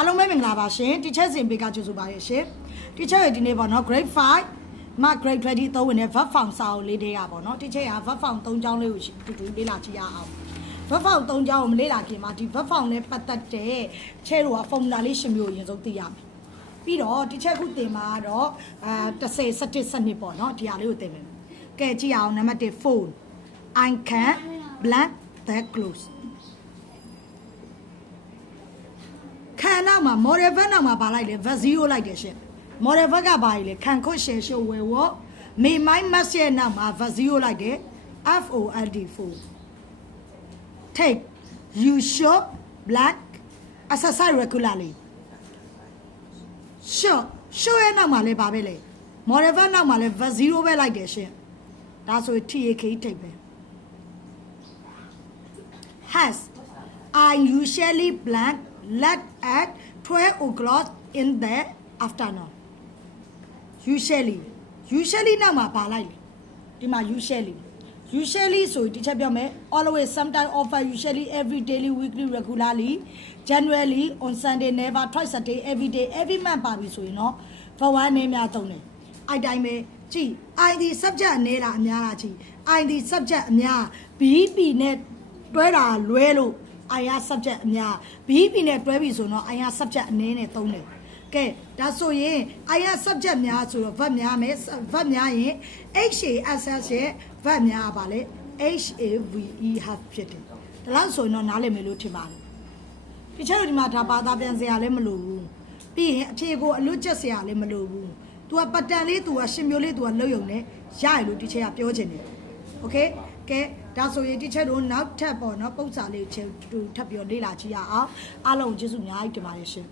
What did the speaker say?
အားလုံးပဲမင်္ဂလာပါရှင်တီချက်စင်ပေးကကြိုဆိုပါရရှင်တီချက်ရဲ့ဒီနေ့ပေါ့နော် grade 5 mark grade 23ဝင်တဲ့ verb form စာအုပ်လေးတွေကပေါ့နော်တီချက်ရ verb form 3ကြောင်းလေးကိုတူတူလေ့လာကြည့်ရအောင် verb form 3ကြောင်းကိုမလေ့လာခင်မှာဒီ verb form နဲ့ပတ်သက်တဲ့ချဲတို့က formula လေးရှင်မျိုးအရင်ဆုံးသိရမယ်ပြီးတော့တီချက်ခုသင်မှာတော့10 17 12ပေါ့နော်ဒီဟာလေးကိုသင်မယ်ကဲကြည့်အောင်နံပါတ်1 phone I can blank the clothesခံနောက်မှာ model verb နောက်မှာပါလိုက်လေ verb 0လိုက်တယ်ရှင် model verb ကပါလေခံခွတ်ရှယ်ရှုပ်ဝယ်ဝမေမိုင်းမတ်ရဲ့နောက်မှာ verb 0လိုက်တယ် fold fold take you should black exercise regularly show ရဲ့နောက်မှာလည်းပါပဲလေ model verb နောက်မှာလည်း verb 0ပဲလိုက်တယ်ရှင်ဒါဆိုရင် take ထိပ်ပဲ has I usually blank let at 12 o'clock in the afternoon usually နောက်မှာပါလိုက်လေဒီမှာ usually ဆိုဒီချက်ပြောမယ် always sometime often usually every daily weekly regularly generally on Sunday never twice a day every day every month ပါပြီဆိုရင်တော့ for one နဲ့များသုံးတယ်အဲ့တိုင်းပဲကြည့် I ဒီ subject အနေလားအများလားကြည့် I ဒီ subject အများ BP နဲ့တွဲတာလွဲလို့I ရ subject အများ BP နဲ့တွဲပြီဆိုတော့I ရ subject အနေနဲ့သုံးတယ်ကဲဒါဆိုရင်I ရ subject များဆိုတော့ verb များမယ် verb များရင် HASS ရဲ့ verb များပါလေ HAVE have ဖြစ်တယ်ဒါလောက်ဆိုရင်တော့နားလည်မယ်လို့ထင်ပါတယ်ဒီချက်တို့ဒီမှာဒါဘာသာပြန်စရာလည်းမလိုဘူးပြီးရင်အဖြေကိုအလွတ်ကျက်စရာလည်းမလိုဘူး तू ကပတ်တန်လေး तू ကရှင်မျိုးလေး तू ကလှုပ်ယုံနဲ့ရရလို့ဒီချက်ကပြောချင်တယ်โอเคကဲဒါဆိုရင်ဒီချက်တို့နောက်ထပ်ပေါ့နော်ပုံစံလေးချက်တူထပ်ပြီးလေ့လာကြည့်ရအောင်အားလုံးကျေးဇူးအများကြီးတင်ပါတယ်ရှင်